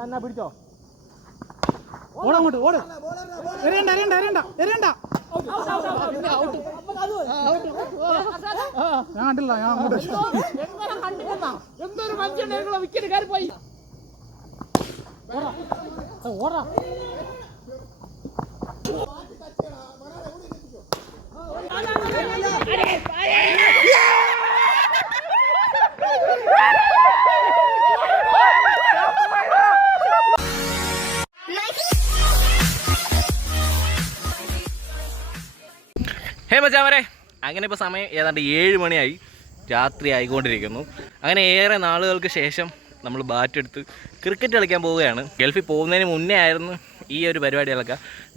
തന്നെ പിടിച്ചോ? ഓടങ്ങോട്ട് ഓട്. എറിയണ്ട എറിയണ്ട എറിയണ്ട എറിയണ്ട ഞാൻ കണ്ടില്ല ഞാൻ അങ്ങോട്ട് എന്തൊരു മനുഷ്യൻ വിക്കറ്റ് കയറി പോയി ഓടാ. ഹേ മച്ചാവരെ അങ്ങനെ ഇപ്പോൾ സമയം ഏതാണ്ട് ഏഴ് മണിയായി. രാത്രി ആയിക്കൊണ്ടിരിക്കുന്നു. അങ്ങനെ ഏറെ നാളുകൾക്ക് ശേഷം നമ്മൾ ബാറ്റ് എടുത്ത് ക്രിക്കറ്റ് കളിക്കാൻ പോവുകയാണ്. ഗൾഫിൽ പോകുന്നതിന് മുന്നേ ആയിരുന്നു ഈ ഒരു പരിപാടി പരിപാടികളൊക്കെ.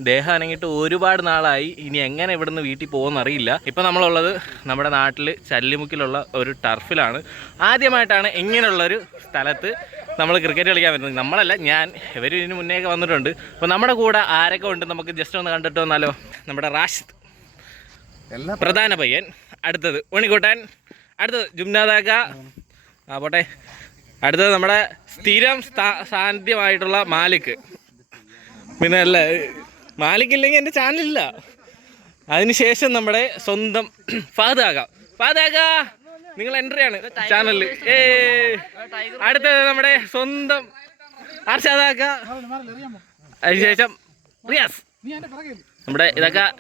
ദേഹം അനങ്ങിയിട്ട് ഒരുപാട് നാളായി. ഇനി എങ്ങനെ ഇവിടുന്ന് വീട്ടിൽ പോകുമെന്ന് അറിയില്ല. ഇപ്പം നമ്മളുള്ളത് നമ്മുടെ നാട്ടിൽ ചല്ലിമുക്കിലുള്ള ഒരു ടർഫിലാണ് ആദ്യമായിട്ടാണ് ഇങ്ങനെയുള്ളൊരു സ്ഥലത്ത് നമ്മൾ ക്രിക്കറ്റ് കളിക്കാൻ വരുന്നത്. നമ്മളല്ല ഞാൻ. ഇവർ ഇതിന് മുന്നേയൊക്കെ വന്നിട്ടുണ്ട്. അപ്പോൾ നമ്മുടെ കൂടെ ആരൊക്കെ ഉണ്ട്? നമുക്ക് ജസ്റ്റ് ഒന്ന് കണ്ടിട്ട് വന്നാലോ. നമ്മുടെ റാഷിദ്. പ്രധാന പയ്യൻ. അടുത്തത് ഉണ്ണിക്കുട്ടൻ. അടുത്തത് ജുംനാദാക്ക. ആ പോട്ടെ. അടുത്തത് നമ്മുടെ സ്ഥിരം സ്ഥാ- സാന്നിധ്യമായിട്ടുള്ള മാലിക്. പിന്നെ അല്ല മാലിക് ഇല്ലെങ്കിൽ എന്റെ ചാനലില്ല. അതിനുശേഷം നമ്മുടെ സ്വന്തം ഫാദാക. ഫാദാക നിങ്ങൾ എൻട്രി ആണ് ചാനലിൽ ഏ അടുത്തത് നമ്മുടെ സ്വന്തം അർഷാദാക്ക. അതിനുശേഷം റിയാസ്. നമ്മുടെ ഇതൊക്കെ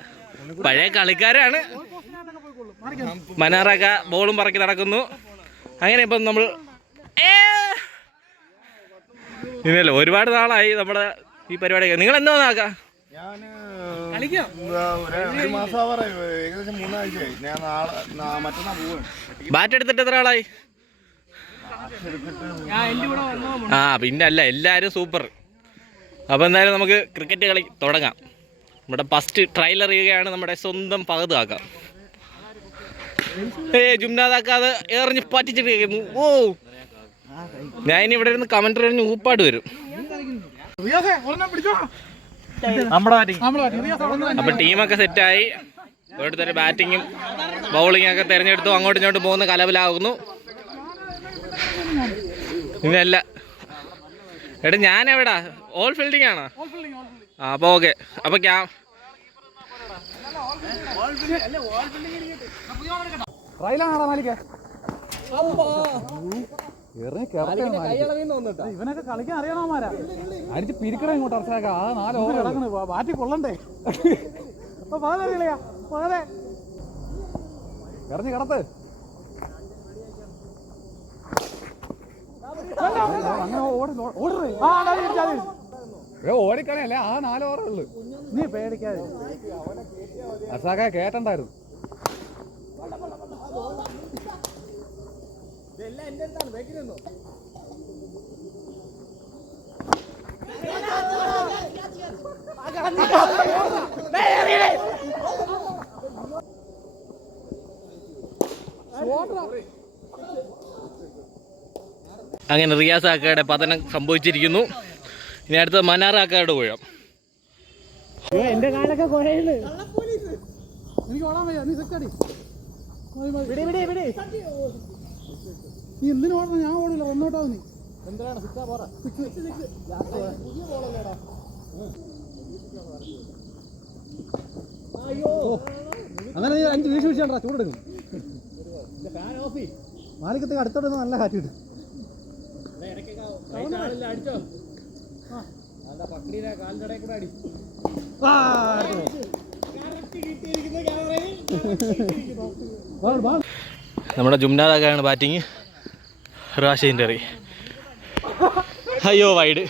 പഴയ കളിക്കാരാണ്. മനാറൊക്കെ ബോളും പറക്കി നടക്കുന്നു. അങ്ങനെ ഇപ്പം നമ്മൾ ഏ! ഒരുപാട് നാളായി നമ്മുടെ ഈ പരിപാടി നിങ്ങൾ എന്താ നാക്ക കളിക്കാം. ഒരു മാസം ആവാറായി. ഏകദേശം മൂന്നാഴ്ചയായി. ഞാൻ നാളെ മറ്റന്നാ പോവാണ് ബാറ്റ് എടുത്തിട്ട് എത്ര ആളായി? ഞാൻ എന്റെ കൂടെ വന്നോ ആ പിന്നല്ല എല്ലാരും സൂപ്പർ. അപ്പൊ എന്തായാലും നമുക്ക് ക്രിക്കറ്റ് കളി തുടങ്ങാം. നമ്മുടെ ഫസ്റ്റ് ട്രയൽ അറിയുകയാണ് നമ്മുടെ സ്വന്തം പകതാക്ക ഏ ജുംനാദാക്കാതെ എറിഞ്ഞ് പറ്റിച്ചിട്ട് ഓ ഞാൻ ഇനി ഇവിടെ ഇരുന്ന് കമന്റ് എറിഞ്ഞ് ഊപ്പാട് വരും. അപ്പൊ ടീമൊക്കെ സെറ്റായി ഓരോരുത്തർ ബാറ്റിങ്ങും ബൗളിങ്ങും ഒക്കെ തിരഞ്ഞെടുത്തു. അങ്ങോട്ടും ഇങ്ങോട്ടും പോകുന്ന കലബലാകുന്നു ഇന്നല്ല എടാ ഞാൻ എവിടാ? ഓൾ ഫീൽഡിംഗ് ആണോ? അപ്പോൾ ഓക്കെ അപ്പോൾ ക്യാ റൈലാണോ മാലിക്ക ഇവനൊക്കെ കളിക്കാൻ അറിയണമാരാ അടിച്ച് പിരിക്കണം ഇങ്ങോട്ട് അർച്ചാക്ക ആ നാല് ഓവർ കിടക്കണ്. ബാറ്റി കൊള്ളണ്ടേ. അപ്പൊ പകതെ കളിയാ. പകതെ. എറിഞ്ഞ് കിടത്ത്. അങ്ങനെ ഓടി ഓടേ ആ ഓടിക്കളയല്ലേ? ആ നാല് ഓവറേ ഉള്ളു. നീ പേടിക്കാതെ അർച്ചാക്ക കേട്ടണ്ടായിരുന്നു അങ്ങനെ റിയാസ് ആക്കയുടെ പതനം സംഭവിച്ചിരിക്കുന്നു. ഇനി അടുത്തത് മനാറാക്കാട് പുഴ എന്റെ കാലൊക്കെ കുറയുന്നു എനിക്ക് ഓടാൻ വയ്യ നീ നീ എന്തിനു ഓടണം? ഞാൻ ഓടില്ല നീ. എന്തിനാണ്? സിക്സാ പോറ അങ്ങനെ നീ അഞ്ച് വീശ് വീശാണ്ടാ ചൂടെടുക്കും മാലിക്കത്തേക്ക് അടുത്തോട്ട് നല്ല കാറ്റ് കിട്ടും. അടിച്ചോ അതാ പക്രീനെ കാലിന്റെ ഇടയിൽ കൂടെ അടി നമ്മുടെ ജുംനാദാക്കാണ് ബാറ്റിങ് റാഷിന്റെ എറി അയ്യോ വൈഡ്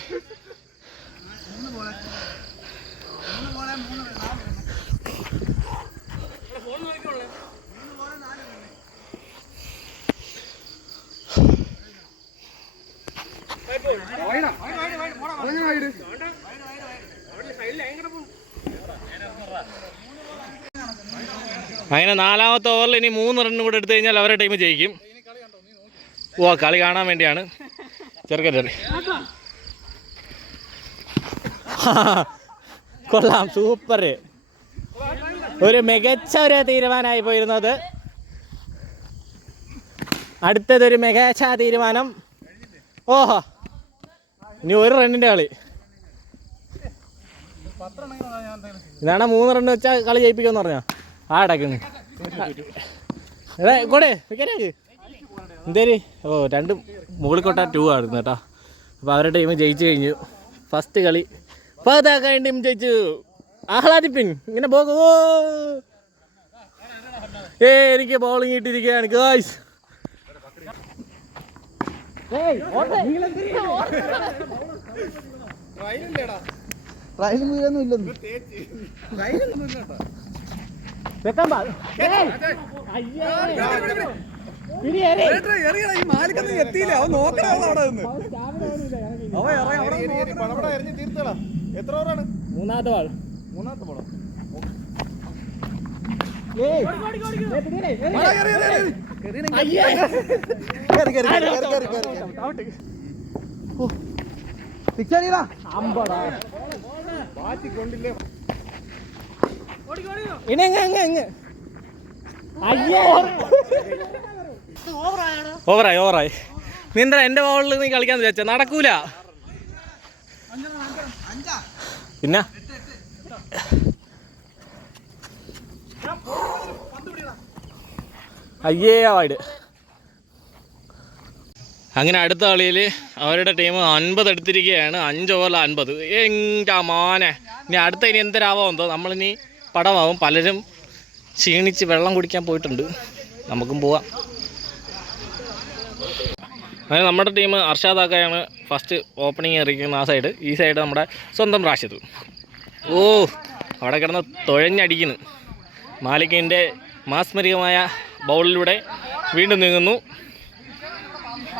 അങ്ങനെ നാലാമത്തെ ഓവറിൽ ഇനി മൂന്ന് റണ്ണും കൂടെ എടുത്തു കഴിഞ്ഞാൽ അവരുടെ ടൈം ജയിക്കും. ഓ കളി കാണാൻ വേണ്ടിയാണ്. ചെറുക്കൻ കൊള്ളാം സൂപ്പർ ഒരു മികച്ച ഒരു തീരുമാനമായി പോയിരുന്നത്. അടുത്തതൊരു മികച്ച തീരുമാനം. ഓഹോ ഇനി ഒരു റണ്ണിന്റെ കളി. ഇതാണ് മൂന്ന് റണ്ണ് വെച്ചാൽ കളി ജയിപ്പിക്കാന്ന് പറഞ്ഞാ? ആ അടക്കുന്നു എടാ കൂടെ എന്തേര്? ഓ രണ്ട് മുകളിൽ കൊട്ടാ ടൂ ആയിരുന്നു കേട്ടോ. അപ്പോൾ അവരുടെ ടീം ജയിച്ചു കഴിഞ്ഞു. ഫസ്റ്റ് കളി. പതാക്കാൻ ടീം ജയിച്ചു. ആഹ്ലാദിപ്പിൻ ഇങ്ങനെ പോകുമോ ഏ എനിക്ക് ബോളിംഗ് ഇട്ടിരിക്കുകയാണ് ഗായ്സ് ട്രയലും വീഴൊന്നും ഇല്ലെന്ന്. വെക്കാൻ പാ എത്തിയില്ല. അവൻ നോക്കണ അവിടെ നിന്ന്. പടപട എറിഞ്ഞ് തീർത്തടാ. എത്ര ഓവറാണ്? മൂന്നാമത്തെ വാൾ മൂന്നാമത്തെ ബോളോ അങ്ങ് അങ്ങ് അങ്ങ് അയ്യോ. ഓവറായി ഓവറായി. നിന്റെ എന്റെ ബോളിൽ നീ കളിക്കാൻ വിചാരിച്ച? നടക്കൂല. പിന്നെ? അയ്യേ വൈഡ് അങ്ങനെ അടുത്ത കളിയിൽ അവരുടെ ടീം അൻപത് എടുത്തിരിക്കുകയാണ്. അഞ്ച് ഓവറിൽ അൻപത്. എന്റെ മാനെ. ഇനി അടുത്ത ഇനി എന്തരാവാം എന്തോ? നമ്മളിനി പടമാവും. പലരും ക്ഷീണിച്ച് വെള്ളം കുടിക്കാൻ പോയിട്ടുണ്ട്. നമുക്കും പോവാം. അങ്ങനെ നമ്മുടെ ടീം അർഷാദ് അർഷാദാക്കയാണ് ഫസ്റ്റ് ഓപ്പണിങ് എറിയിക്കുന്ന ആ സൈഡ് ഈ സൈഡ് നമ്മുടെ സ്വന്തം റാഷിദ്. ഓ അവിടെ കിടന്ന് തുഴഞ്ഞടിക്കുന്നു. മാലിക്കിന്റെ മാസ്മരികമായ ബൗളിലൂടെ വീണ്ടും നീങ്ങുന്നു.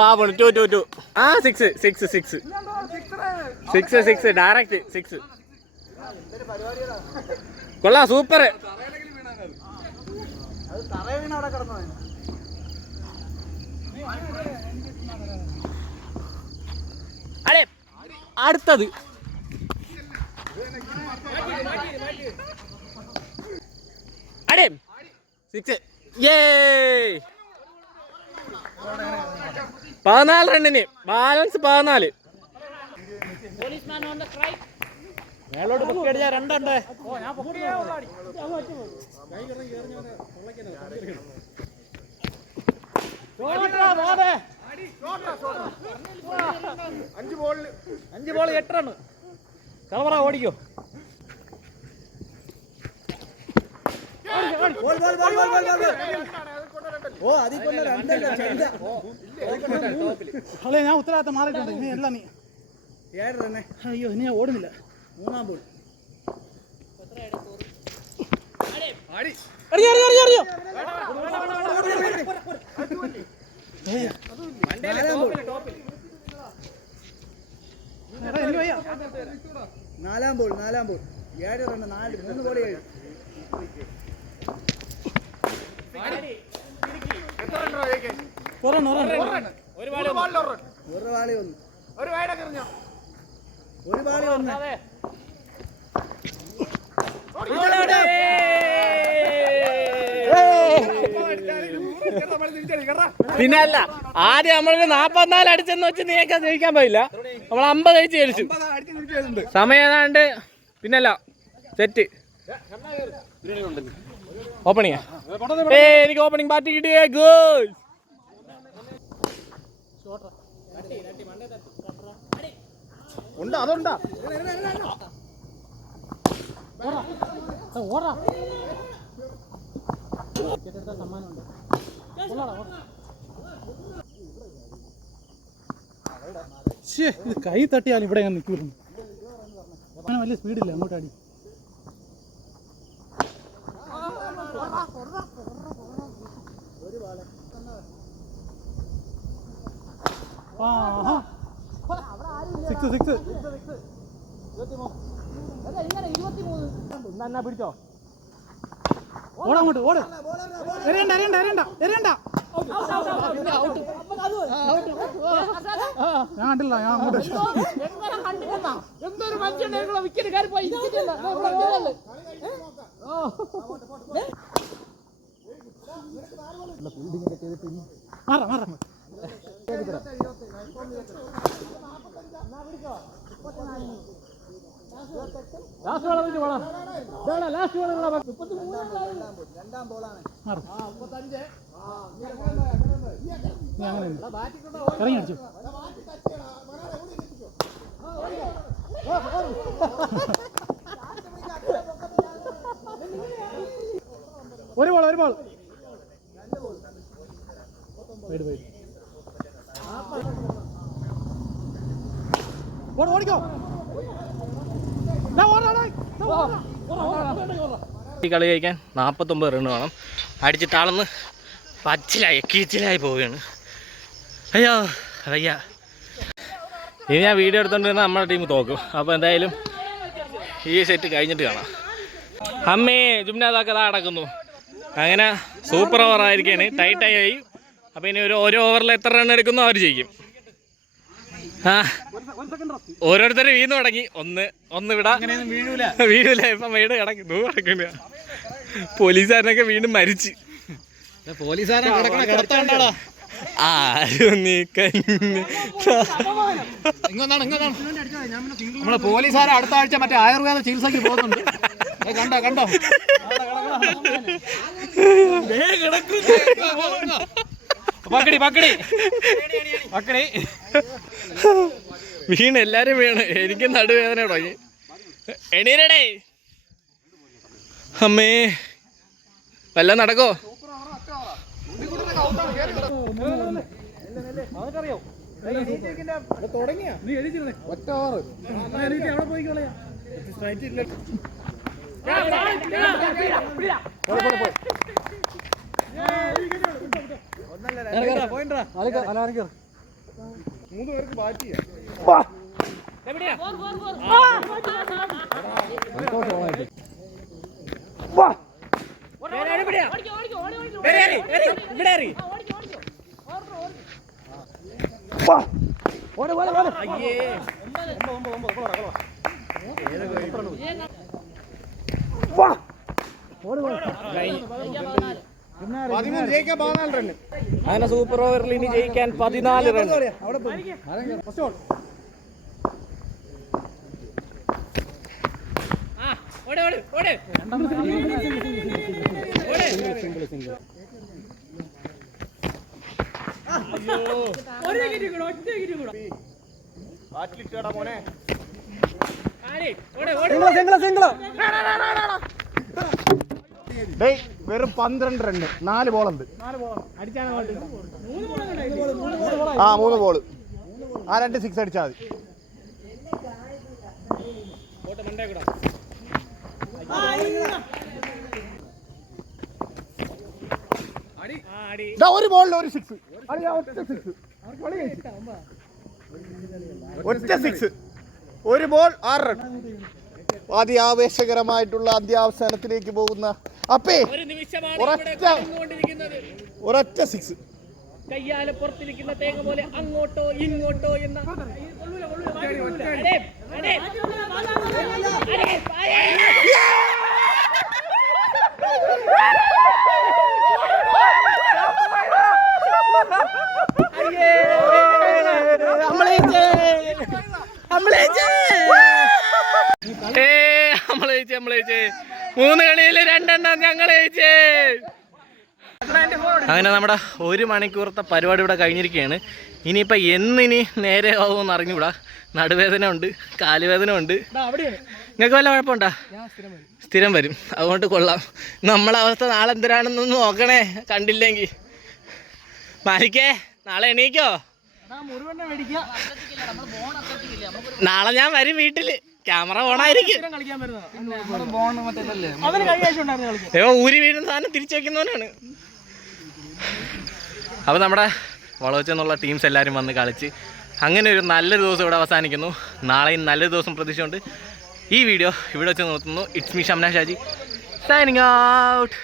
ആ പോണു. Two two two. ആ six six six six six direct six കൊള്ളാം സൂപ്പർ അതെ അടുത്തത്. അടേ സിക്സ് ഏ പതിനാല് റണ്ണിന്. ബാലൻസ് പതിനാല്. മേലോട്ട് പൊക്കിയടിച്ചാ രണ്ടുണ്ട് അഞ്ച് ബോളിൽ അഞ്ച് ബോൾ എട്ട് റണ്ണ് കളവറ ഓടിക്കോ. ഓ കൊണ്ട് രണ്ടല്ല ചെണ്ട. അല്ലേ ഞാൻ ഉത്തരവാദിത്തം മാറിയിട്ടുണ്ട്. ഇനി എല്ലാം നീ ഏഴ് തന്നെ. അയ്യോ ഇനി ഞാൻ ഓടുന്നില്ല. മൂന്നാം ബോൾ. അറിയോ അറിയോ അറിയോ നാലാം ബോൾ. നാലാം ബോൾ ഏഴ് റണ്ണ് നാല് മൂന്ന് ബോൾ ഏഴ്. പിന്നെ അല്ല ആദ്യം നമ്മളൊരു നാപ്പത്തിനാല് അടിച്ചെന്ന് വെച്ച് നീയൊക്കെ ജയിക്കാൻ പോയില്ല നമ്മൾ അമ്പത് അടിച്ച് കഴിച്ചു സമയം ഏതാണ്ട് പിന്നല്ല സെറ്റ് ഓപ്പണിങ്ങാ ഏ? എനിക്ക് ഓപ്പണിംഗ് ബാറ്റ് കിട്ടിയേ ഗോൾ ഉണ്ട് അതുണ്ടാ. ശ്ശേ, ഇത് കൈ തട്ടിയാൽ ഇവിടെ ഞാൻ നിൽക്കുന്നു വലിയ സ്പീഡില്ല അങ്ങോട്ട് അടി സിക്സ് സിക്സ്. എന്നാ പിടിച്ചോ? ഓടങ്ങോട്ട് ഓട്. എറിയണ്ട എറിയണ്ട എറിയണ്ട എറിയണ്ട. ഞാൻ കണ്ടില്ല ഞാൻ അങ്ങോട്ട് എന്തൊരു മനുഷ്യൻ നിങ്ങളെ വിക്കറ്റ് കയറി പോയി. മാറാ മാറാ. ലാസ്റ്റ് ബോൾ വെച്ച് പോടാ. ഇതാടാ ലാസ്റ്റ് ബോൾ. മാറും. നീ അങ്ങനെ നിന്ന്. ഇറങ്ങി അടിച്ചു. ഒരു ബോൾ ഒരു ബോൾ വൈഡ് ഓട് ഓടിക്കോ. ഈ കളി കഴിക്കാൻ നാൽപ്പത്തൊമ്പത് റണ്ണ് വേണം. അടിച്ചിട്ടാളെന്ന് പച്ചിലായി കീച്ചിലായി പോവുകയാണ്. അയ്യോ അതയ്യ ഇനി ഞാൻ വീഡിയോ എടുത്തോണ്ടിരുന്ന നമ്മുടെ ടീം തോക്കും. അപ്പോൾ എന്തായാലും ഈ സെറ്റ് കഴിഞ്ഞിട്ട് കാണാം. അമ്മേ ജുംനാദാക്ക് അതാ അടക്കുന്നു. അങ്ങനെ സൂപ്പർ ഓവർ ആയിരിക്കാണ് ടൈറ്റായി അപ്പോൾ ഇനി ഒരു ഓരോ ഓവറിൽ എത്ര റൺ എടുക്കുന്നോ അവർ ജയിക്കും. ഓരോരുത്തർ വീണ് തുടങ്ങി. ഒന്ന് ഒന്ന് വിടാ. വീഴൂല. വീഴൂല. ഇപ്പൊ വീട് കിടക്കും ദൂ കിടക്കണ്ട. പോലീസുകാരനൊക്കെ വീണ്ടും മരിച്ച്. പോലീസുകാരൻ കിടക്കണ കിടത്താണ്ടാടാ നമ്മളെ പോലീസുകാരെ അടുത്ത ആഴ്ച മറ്റേ ആയുർവേദ ചികിത്സയ്ക്ക് പോകുന്നുണ്ട്. കണ്ടോ കണ്ടോ? പക്കടി പക്കടി. പക്കടി. വീണ് എല്ലാരും വീണ്. എനിക്ക് നടുവേദന തുടങ്ങി. എണീരടേ. അമ്മേ. വല്ല നടക്കോ? നീ മൂന്ന് പേർക്ക് ബാറ്റ് ചെയ്യാം. പതിനാല്. റണ്ണ് അങ്ങനെ സൂപ്പർ ഓവറിൽ ഇനി ജയിക്കാൻ പതിനാല് റൺ ബാറ്റിലിട്ടാടാ മോനെ. ഡേയ് വെറും പന്ത്രണ്ട് റണ്ണ് നാല് ബോളുണ്ട് ആ മൂന്ന് ബോൾ ആ രണ്ട് സിക്സ് അടിച്ചാൽ മതി. ഒരു ബോളിൽ ഒരു സിക്സ് ഒറ്റ സിക്സ് ഒറ്റ സിക്സ് ഒരു ബോൾ ആറ് റൺ അതിയാവേശകരമായിട്ടുള്ള അന്ത്യാവസാനത്തിലേക്ക് പോകുന്ന അപ്പേ ഒരൊറ്റ ഒരൊറ്റ സിക്സ് കയ്യാലെ പുറത്തിരിക്കുന്ന തേങ്ങ പോലെ അങ്ങോട്ടോ ഇങ്ങോട്ടോ എന്ന ഏ നമ്മൾ ജയിച്ചേ. മൂന്ന് കളിയിൽ രണ്ടെണ്ണം ഞങ്ങൾ ജയിച്ചേ. അങ്ങനെ നമ്മുടെ ഒരു മണിക്കൂറത്തെ പരിപാടി ഇവിടെ കഴിഞ്ഞിരിക്കുകയാണ്. ഇനിയിപ്പോൾ എന്നിനി നേരെ ആവുമെന്ന് അറിഞ്ഞൂടാ നടുവേദന ഉണ്ട് കാലുവേദന ഉണ്ട്. നിങ്ങൾക്ക് വല്ല കുഴപ്പമുണ്ടോ? സ്ഥിരം വരും. അതുകൊണ്ട് കൊള്ളാം. നമ്മളെ അവസ്ഥ നാളെ എന്തിനാണെന്നൊന്ന് നോക്കണേ. കണ്ടില്ലെങ്കിൽ. മാലിക്കേ നാളെ എണീക്കോ? നാളെ ഞാൻ വരും വീട്ടിൽ. ക്യാമറ ഓണായിരിക്കും. ഊരി വീഴുന്ന സാധനം തിരിച്ചു വെക്കുന്നവനാണ്. അപ്പൊ നമ്മുടെ വളവച്ചെന്നുള്ള ടീംസ് എല്ലാവരും വന്ന് കളിച്ച് അങ്ങനെ ഒരു നല്ലൊരു ദിവസം ഇവിടെ അവസാനിക്കുന്നു. നാളെയും നല്ലൊരു ദിവസം പ്രതീക്ഷിച്ചുകൊണ്ട് ഈ വീഡിയോ ഇവിടെ വെച്ച് നിർത്തുന്നു. It's me Shamna Shaji. Signing out